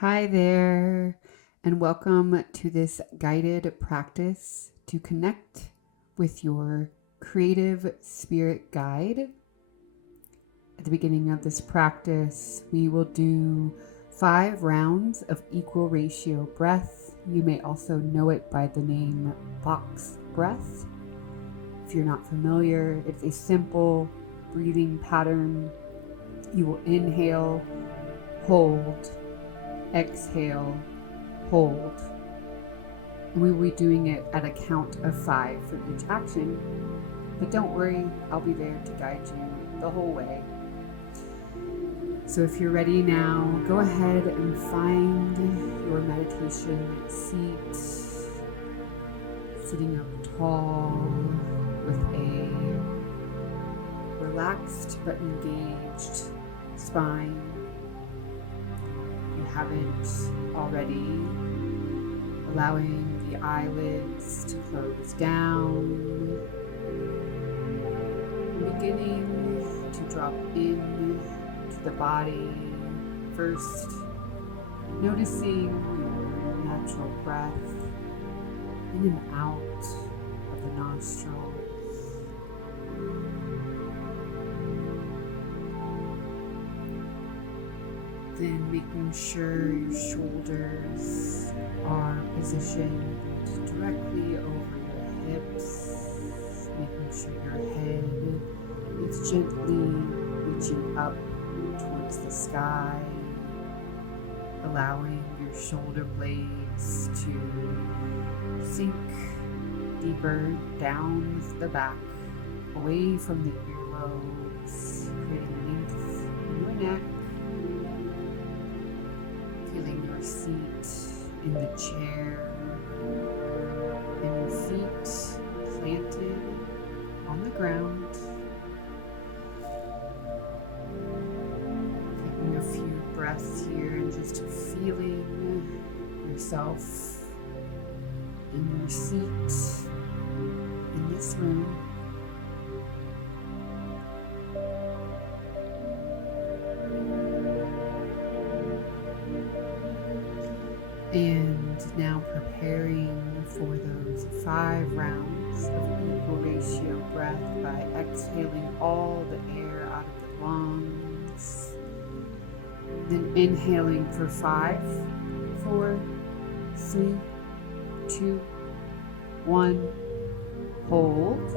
Hi there, and welcome to this guided practice to connect with your creative spirit guide. At the beginning of this practice, we will do 5 rounds of equal ratio breath. You may also know it by the name box breath. If you're not familiar, it's a simple breathing pattern. You will inhale, hold, exhale, hold. And we will be doing it at a count of 5 for each action. But don't worry, I'll be there to guide you the whole way. So if you're ready now, go ahead and find your meditation seat, sitting up tall with a relaxed but engaged spine. If you haven't already, allowing the eyelids to close down, beginning to drop in to the body. First, noticing your natural breath in and out of the nostrils. Then making sure your shoulders are positioned directly over your hips, making sure your head is gently reaching up towards the sky, allowing your shoulder blades to sink deeper down the back, away from the earlobes, creating length in your neck. Feeling your seat in the chair and your feet planted on the ground. Taking a few breaths here and just feeling yourself in your seat in this room. And now preparing for those 5 rounds of equal ratio breath by exhaling all the air out of the lungs. Then inhaling for 5, 4, 3, 2, 1. Hold.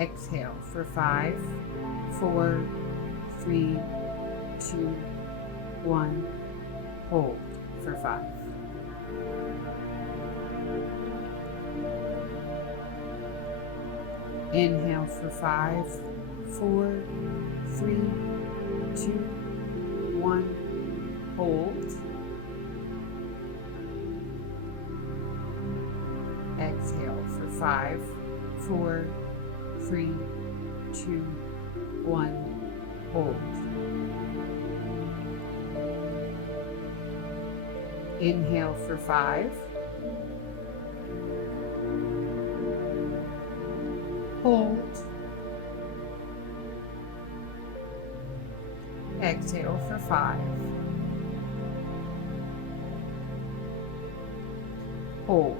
Exhale for 5, 4, 3, 2, 1. Hold for 5. Inhale for 5, 4, 3, 2, 1. Hold. Exhale for 5, 4, 3, 2, 1. Hold. Inhale for 5. Hold. Exhale for 5. Hold.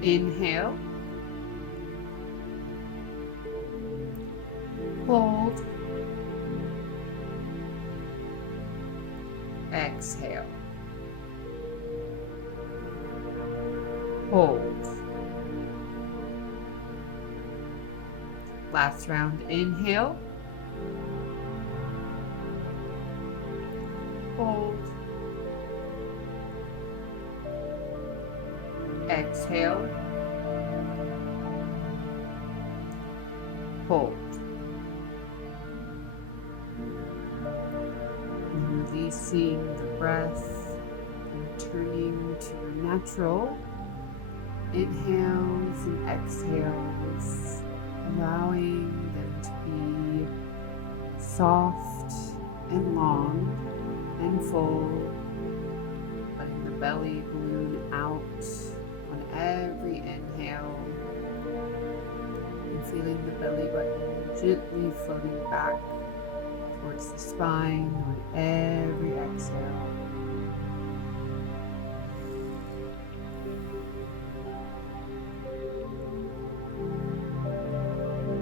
Inhale. Hold. Exhale. Hold. Last round, inhale. Hold. Exhale. Hold. And releasing the breath and turning to your natural inhales and exhales, allowing them to be soft and long and full, letting the belly balloon out on every inhale feeling the belly button gently floating back towards the spine on every exhale.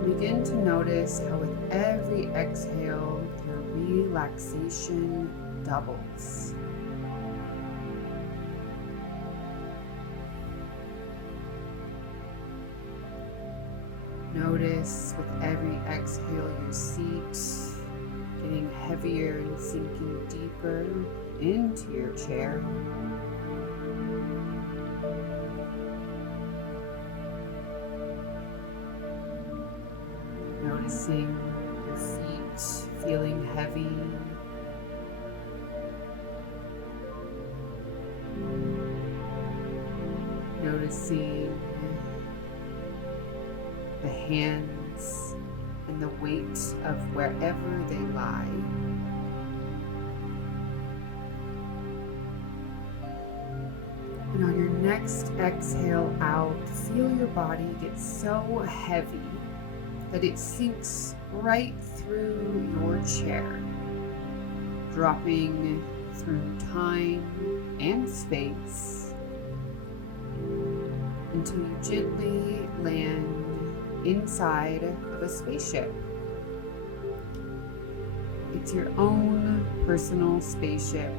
Begin to notice how with every exhale, your relaxation doubles. Notice with every exhale your seat getting heavier and sinking deeper into your chair. Noticing your feet feeling heavy. Noticing the hands and the weight of wherever they lie. And on your next exhale out, feel your body get so heavy that it sinks right through your chair, dropping through time and space until you gently land inside of a spaceship. It's your own personal spaceship,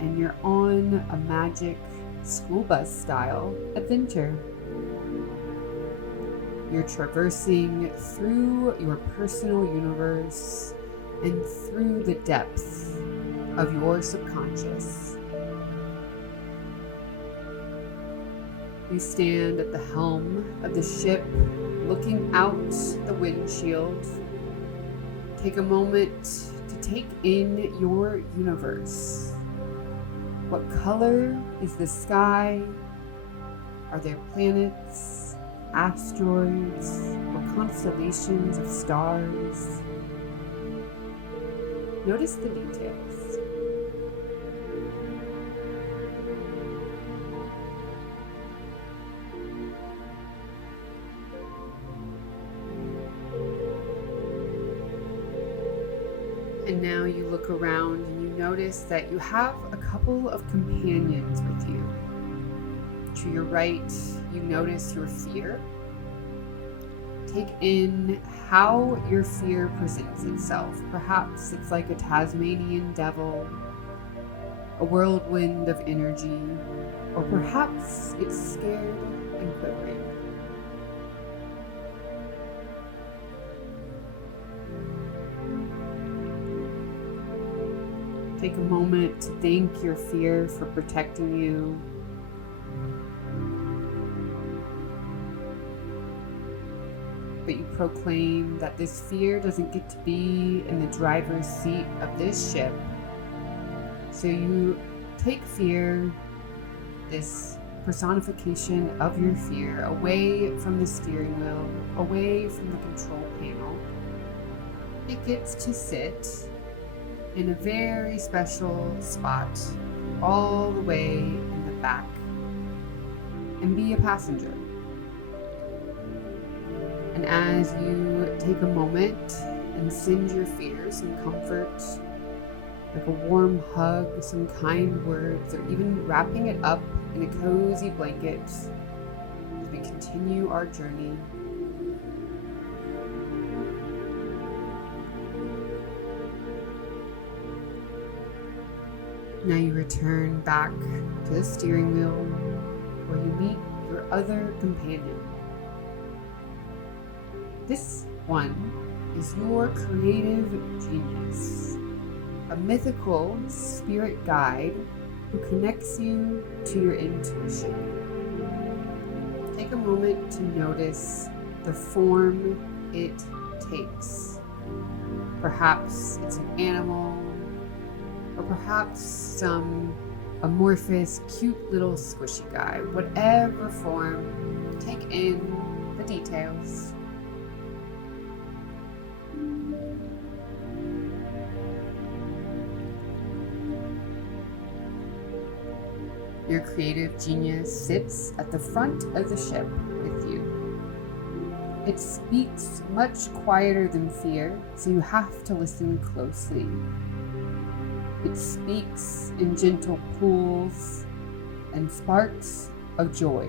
and you're on a magic school bus style adventure. You're traversing through your personal universe and through the depths of your subconscious. You stand at the helm of the ship, looking out the windshield. Take a moment to take in your universe. What color is the sky? Are there planets, asteroids, or constellations of stars? Notice the details. And now you look around and you notice that you have a couple of companions with you. To your right, you notice your fear. Take in how your fear presents itself. Perhaps it's like a Tasmanian devil, a whirlwind of energy, or perhaps it's scared and quivering. Take a moment to thank your fear for protecting you. But you proclaim that this fear doesn't get to be in the driver's seat of this ship. So you take fear, this personification of your fear, away from the steering wheel, away from the control panel. It gets to sit in a very special spot, all the way in the back, and be a passenger. And as you take a moment and send your fear some comfort, like a warm hug, some kind words, or even wrapping it up in a cozy blanket as we continue our journey, now you return back to the steering wheel where you meet your other companion. This one is your creative genius, a mythical spirit guide who connects you to your intuition. Take a moment to notice the form it takes. Perhaps it's an animal, or perhaps some amorphous, cute little squishy guy. Whatever form, take in the details. Your creative genius sits at the front of the ship with you. It speaks much quieter than fear, so you have to listen closely. It speaks in gentle pools and sparks of joy.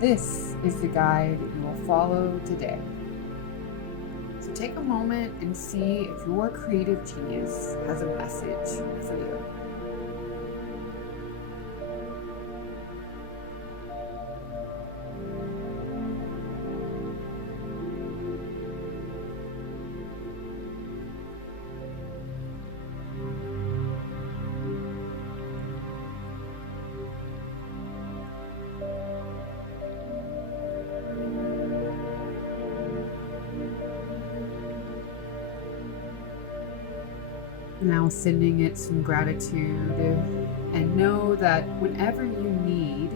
This is the guide you will follow today. So take a moment and see if your creative genius has a message for you. Now sending it some gratitude, and know that whenever you need,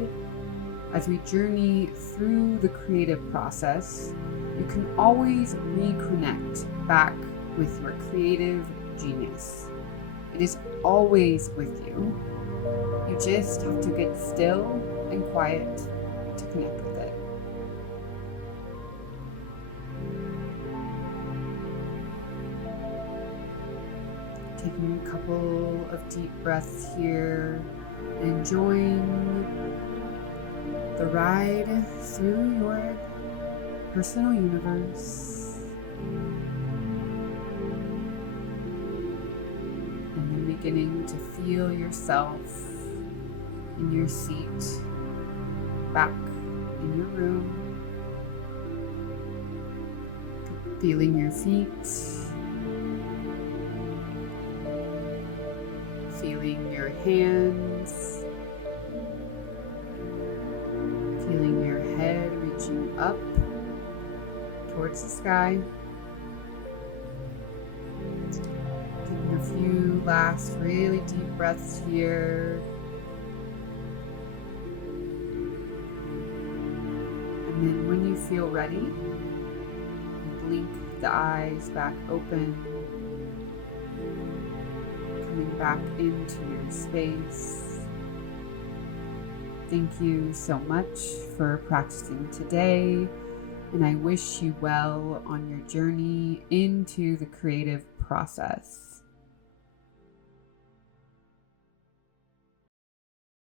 as we journey through the creative process, you can always reconnect back with your creative genius. It is always with you. You just have to get still and quiet to connect with it. Taking a couple of deep breaths here, enjoying the ride through your personal universe, and then beginning to feel yourself in your seat, back in your room, feeling your feet, feeling your hands, feeling your head reaching up towards the sky. Taking a few last really deep breaths here. And then when you feel ready, you blink the eyes back open, coming back into your space. Thank you so much for practicing today, and I wish you well on your journey into the creative process.